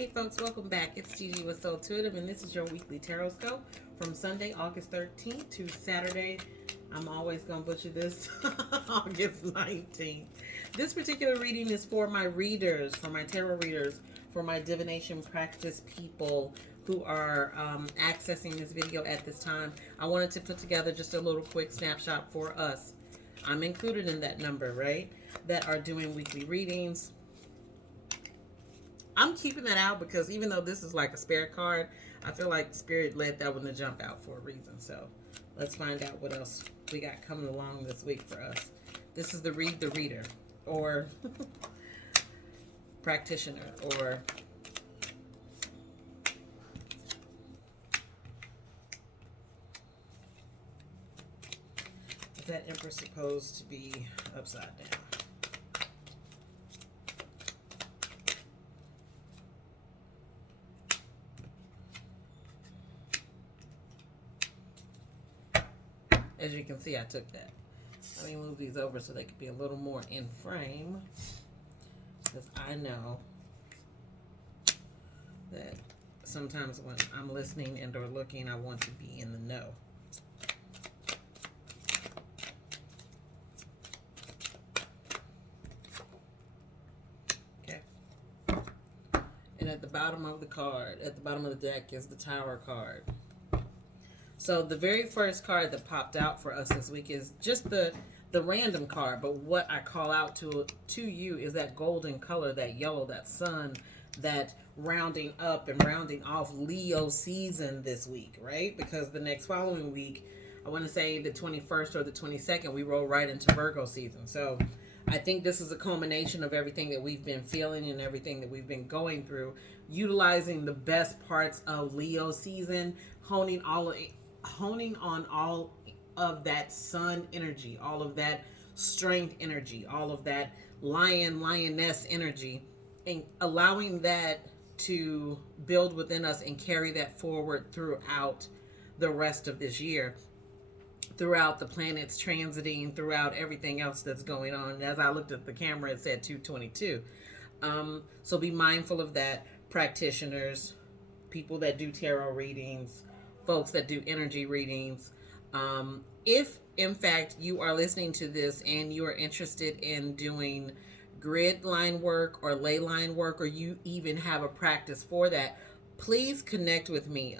Hey folks, welcome back. It's Gigi with Soul Intuitive, and this is your weekly tarot scope from Sunday, August 13th to Saturday. I'm always going to butcher this, August 19th. This particular reading is for my readers, for my tarot readers, for my divination practice people who are accessing this video at this time. I wanted to put together just a little quick snapshot for us. I'm included in that number, right? That are doing weekly readings. I'm keeping that out because even though this is like a spare card, I feel like Spirit let that one to jump out for a reason. So let's find out what else we got coming along this week for us. This is the Read the Reader, or practitioner, or is that Empress supposed to be upside down? As you can see, I took that. Let me move these over so they could be a little more in frame, because I know that sometimes when I'm listening and or looking, I want to be in the know. Okay. And at the bottom of the card, at the bottom of the deck, is the Tower card. So the very first card that popped out for us this week is just the random card, but what I call out to you is that golden color, that yellow, that sun, that rounding up and rounding off Leo season this week, right? Because the next following week, I want to say the 21st or the 22nd, we roll right into Virgo season. So I think this is a culmination of everything that we've been feeling and everything that we've been going through, utilizing the best parts of Leo season, honing on all of that sun energy, all of that strength energy, all of that lioness energy, and allowing that to build within us and carry that forward throughout the rest of this year, throughout the planets transiting, throughout everything else that's going on. And as I looked at the camera, it said 222. So be mindful of that, practitioners, people that do tarot readings, folks that do energy readings. If in fact you are listening to this and you are interested in doing grid line work or ley line work, or you even have a practice for that, please connect with me.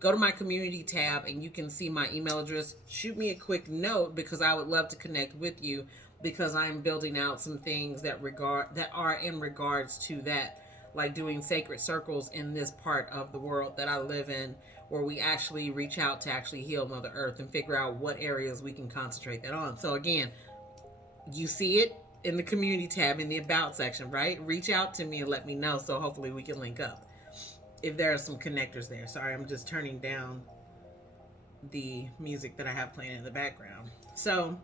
Go to my community tab and you can see my email address. Shoot me a quick note, because I would love to connect with you, because I'm building out some things that are in regards to that, like doing sacred circles in this part of the world that I live in, where we actually reach out to actually heal Mother Earth and figure out what areas we can concentrate that on. So again, you see it in the community tab in the about section, right? Reach out to me and let me know, so hopefully we can link up if there are some connectors there. Sorry, I'm just turning down the music that I have playing in the background. So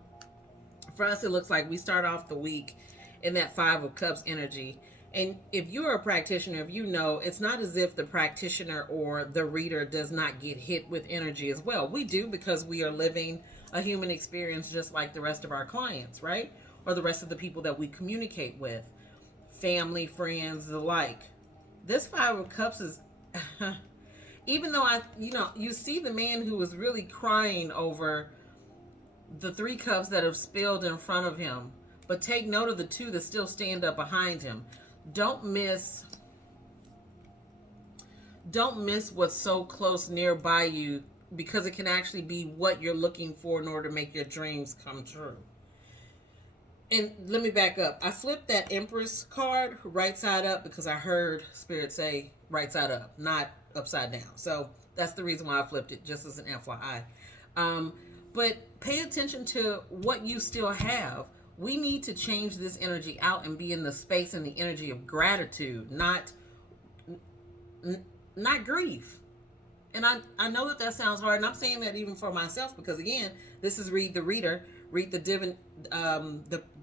for us, it looks like we start off the week in that Five of Cups energy. And if you're a practitioner, if you know, it's not as if the practitioner or the reader does not get hit with energy as well. We do, because we are living a human experience just like the rest of our clients, right? Or the rest of the people that we communicate with, family, friends, the like. This Five of Cups is, even though you see the man who is really crying over the Three Cups that have spilled in front of him, but take note of the two that still stand up behind him. Don't miss what's so close nearby you, because it can actually be what you're looking for in order to make your dreams come true. And let me back up. I flipped that Empress card right side up because I heard Spirit say right side up, not upside down. So that's the reason why I flipped it, just as an FYI. But pay attention to what you still have. We need to change this energy out and be in the space and the energy of gratitude, not grief. And I know that sounds hard, and I'm saying that even for myself, because again, this is Read the Reader, read the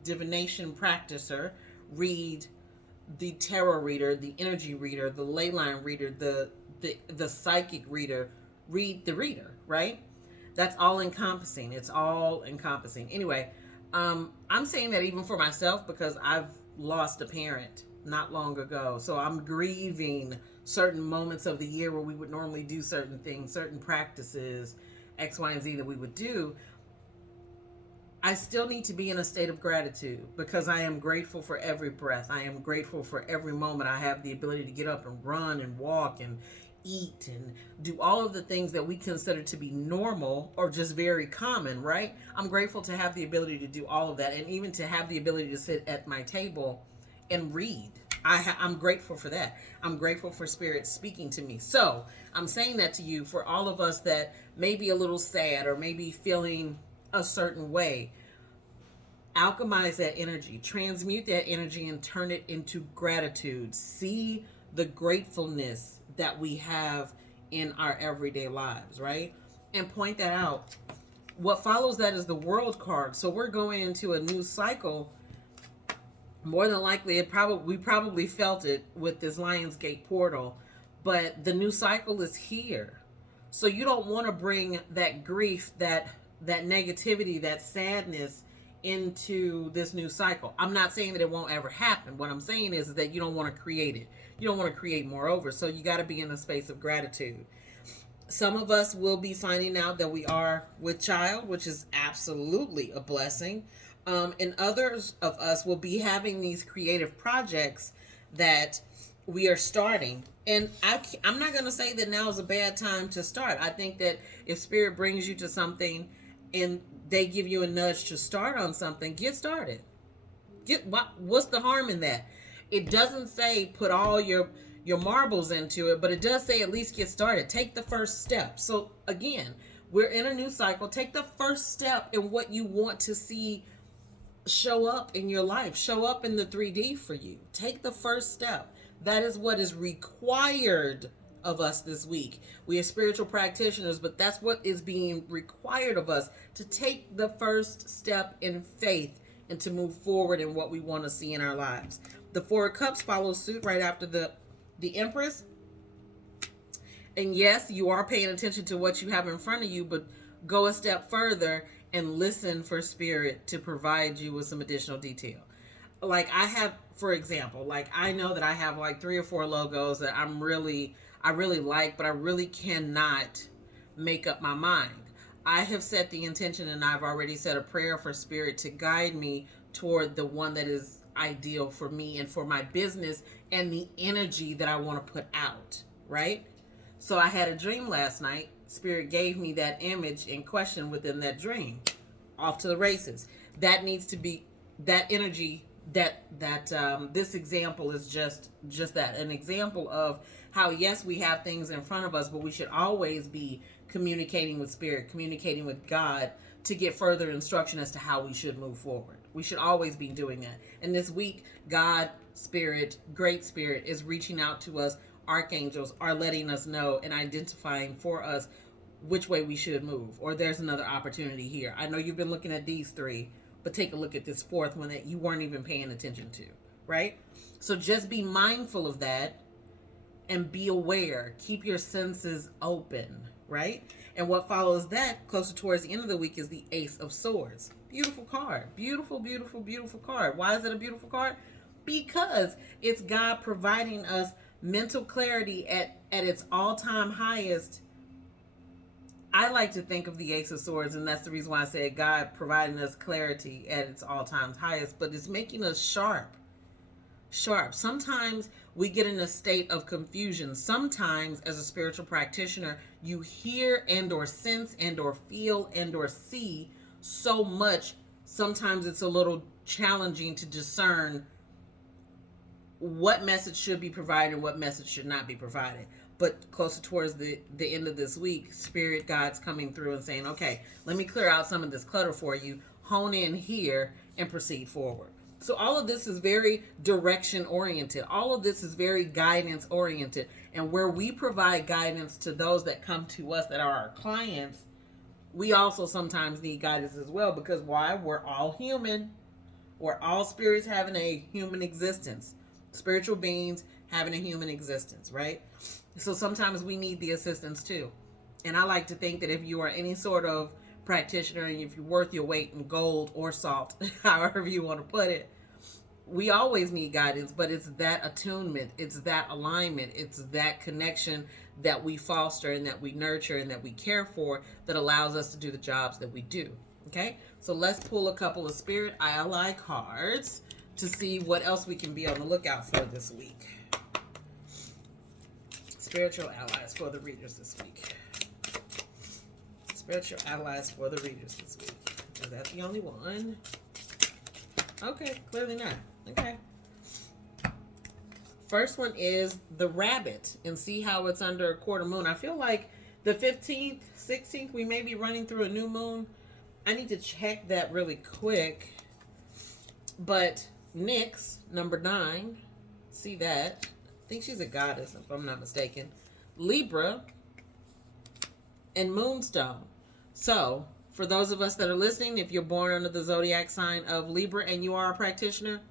divination practicer, read the tarot reader, the energy reader, the ley line reader, the psychic reader, read the reader, right? That's all encompassing. It's all encompassing. Anyway, I'm saying that even for myself, because I've lost a parent not long ago. So I'm grieving certain moments of the year where we would normally do certain things, certain practices, X, Y, and Z that we would do. I still need to be in a state of gratitude because I am grateful for every breath. I am grateful for every moment I have the ability to get up and run and walk and eat and do all of the things that we consider to be normal or just very common, right? I'm grateful to have the ability to do all of that and even to have the ability to sit at my table and read. I'm grateful for that. I'm grateful for Spirit speaking to me. So I'm saying that to you for all of us that may be a little sad or maybe feeling a certain way. Alchemize that energy, transmute that energy, and turn it into gratitude. See the gratefulness that we have in our everyday lives, right? And point that out. What follows that is the World card. So we're going into a new cycle. More than likely, we probably felt it with this Lionsgate portal, but the new cycle is here. So you don't want to bring that grief, that negativity, that sadness into this new cycle. I'm not saying that it won't ever happen. What I'm saying is that you don't want to create it. You don't want to create moreover. So you got to be in a space of gratitude. Some of us will be finding out that we are with child, which is absolutely a blessing. And others of us will be having these creative projects that we are starting. And I'm not going to say that now is a bad time to start. I think that if Spirit brings you to something and they give you a nudge to start on something, get started. What's the harm in that? It doesn't say put all your marbles into it, but it does say at least get started. Take the first step. So again, we're in a new cycle. Take the first step in what you want to see show up in your life, show up in the 3D for you. Take the first step. That is what is required of us this week. We are spiritual practitioners, but that's what is being required of us, to take the first step in faith and to move forward in what we want to see in our lives. The Four of Cups follows suit right after the Empress. And yes, you are paying attention to what you have in front of you, but go a step further and listen for Spirit to provide you with some additional detail. Like I have, for example, like I know that I have like 3 or 4 logos that I really like, but I really cannot make up my mind. I have set the intention and I've already said a prayer for Spirit to guide me toward the one that is ideal for me and for my business and the energy that I want to put out, right? So I had a dream last night. Spirit gave me that image in question within that dream. Off to the races. That needs to be that energy. This example is just that, an example of how, yes, we have things in front of us, but we should always be communicating with Spirit, communicating with God to get further instruction as to how we should move forward. We should always be doing that. And this week, God, Spirit, Great Spirit is reaching out to us. Archangels are letting us know and identifying for us which way we should move, or there's another opportunity here. I know you've been looking at these 3, but take a look at this 4th one that you weren't even paying attention to, right? So just be mindful of that and be aware. Keep your senses open, right? And what follows that closer towards the end of the week is the Ace of Swords. Beautiful card. Beautiful, beautiful, beautiful card. Why is it a beautiful card? Because it's God providing us mental clarity at its all-time highest. I like to think of the Ace of Swords, and that's the reason why I said God providing us clarity at its all-time highest, but it's making us sharp. Sometimes we get in a state of confusion. Sometimes as a spiritual practitioner, you hear and or sense and or feel and or see so much. Sometimes it's a little challenging to discern what message should be provided and what message should not be provided. But closer towards the end of this week, Spirit God's coming through and saying, okay, let me clear out some of this clutter for you, hone in here, and proceed forward. So all of this is very direction oriented. All of this is very guidance oriented. And where we provide guidance to those that come to us that are our clients, we also sometimes need guidance as well, because why? We're all human. We're all spirits having a human existence. Spiritual beings having a human existence, right? So sometimes we need the assistance too. And I like to think that if you are any sort of practitioner and if you're worth your weight in gold or salt, however you want to put it, we always need guidance, but it's that attunement, it's that alignment, it's that connection that we foster and that we nurture and that we care for that allows us to do the jobs that we do. Okay, so let's pull a couple of spirit ally cards to see what else we can be on the lookout for this week. Spiritual allies for the readers this week. Spiritual allies for the readers this week. Is that the only one? Okay, clearly not. Okay. First one is the rabbit, and see how it's under a quarter moon. I feel like the 15th, 16th, we may be running through a new moon. I need to check that really quick. But Nyx, number 9, see that. I think she's a goddess, if I'm not mistaken. Libra and Moonstone. So, for those of us that are listening, if you're born under the zodiac sign of Libra and you are a practitioner,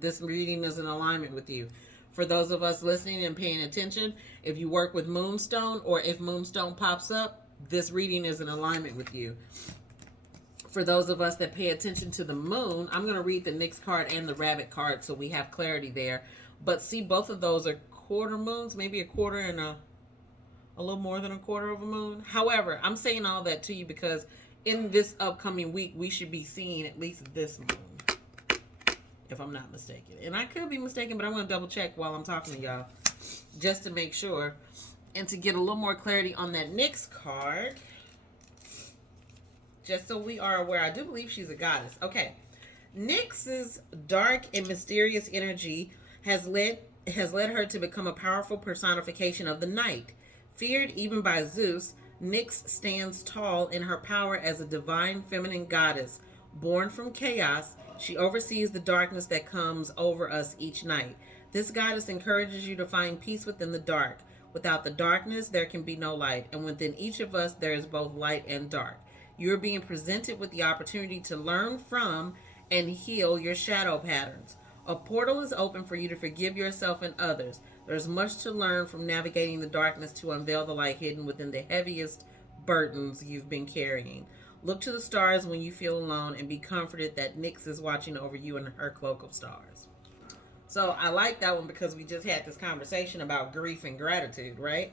this reading is in alignment with you. For those of us listening and paying attention, if you work with Moonstone or if Moonstone pops up, this reading is in alignment with you. For those of us that pay attention to the moon, I'm going to read the Nyx card and the rabbit card so we have clarity there. But see, both of those are quarter moons, maybe a quarter and a little more than a quarter of a moon. However, I'm saying all that to you because in this upcoming week, we should be seeing at least this moon, if I'm not mistaken. And I could be mistaken, but I'm going to double check while I'm talking to y'all just to make sure and to get a little more clarity on that Nyx card. Just so we are aware, I do believe she's a goddess. Okay. Nyx's dark and mysterious energy has led her to become a powerful personification of the night. Feared even by Zeus, Nyx stands tall in her power as a divine feminine goddess. Born from chaos, she oversees the darkness that comes over us each night. This goddess encourages you to find peace within the dark. Without the darkness, there can be no light, and within each of us, there is both light and dark. You're being presented with the opportunity to learn from and heal your shadow patterns. A portal is open for you to forgive yourself and others. There's much to learn from navigating the darkness to unveil the light hidden within the heaviest burdens you've been carrying. Look to the stars when you feel alone and be comforted that Nyx is watching over you in her cloak of stars. So I like that one because we just had this conversation about grief and gratitude, right?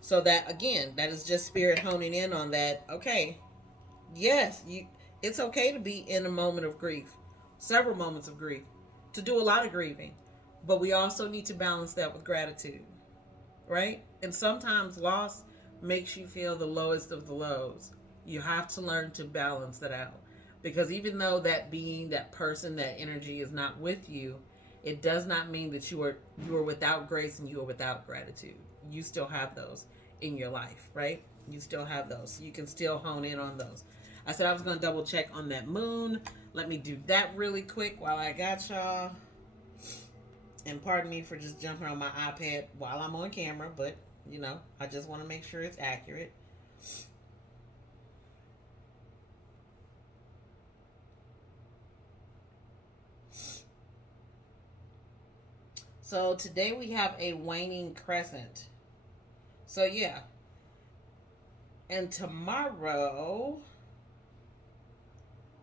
So that, again, that is just spirit honing in on that. Okay, yes, it's okay to be in a moment of grief, several moments of grief, to do a lot of grieving. But we also need to balance that with gratitude, right? And sometimes loss makes you feel the lowest of the lows. You have to learn to balance that out. Because even though that being, that person, that energy is not with you, it does not mean that you are without grace and you are without gratitude. You still have those in your life, right? You still have those. So you can still hone in on those. I said I was going to double check on that moon. Let me do that really quick while I got y'all. And pardon me for just jumping on my iPad while I'm on camera, but, you know, I just want to make sure it's accurate. So today we have a waning crescent. So yeah. And tomorrow,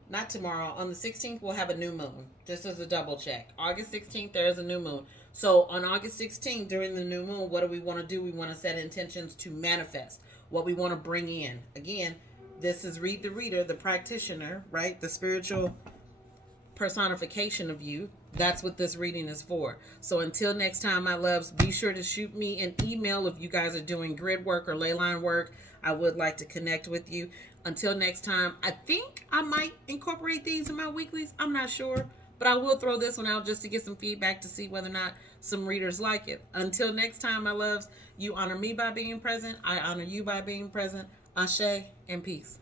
not tomorrow, on the 16th, we'll have a new moon. Just as a double check. August 16th, there is a new moon. So on August 16th, during the new moon, what do we want to do? We want to set intentions to manifest what we want to bring in. Again, this is Read the Reader, the practitioner, right? The spiritual personification of you. That's what this reading is for. So until next time, my loves, be sure to shoot me an email if you guys are doing grid work or ley line work. I would like to connect with you. Until next time, I think I might incorporate these in my weeklies. I'm not sure, but I will throw this one out just to get some feedback to see whether or not some readers like it. Until next time, my loves, you honor me by being present. I honor you by being present. Ashe and peace.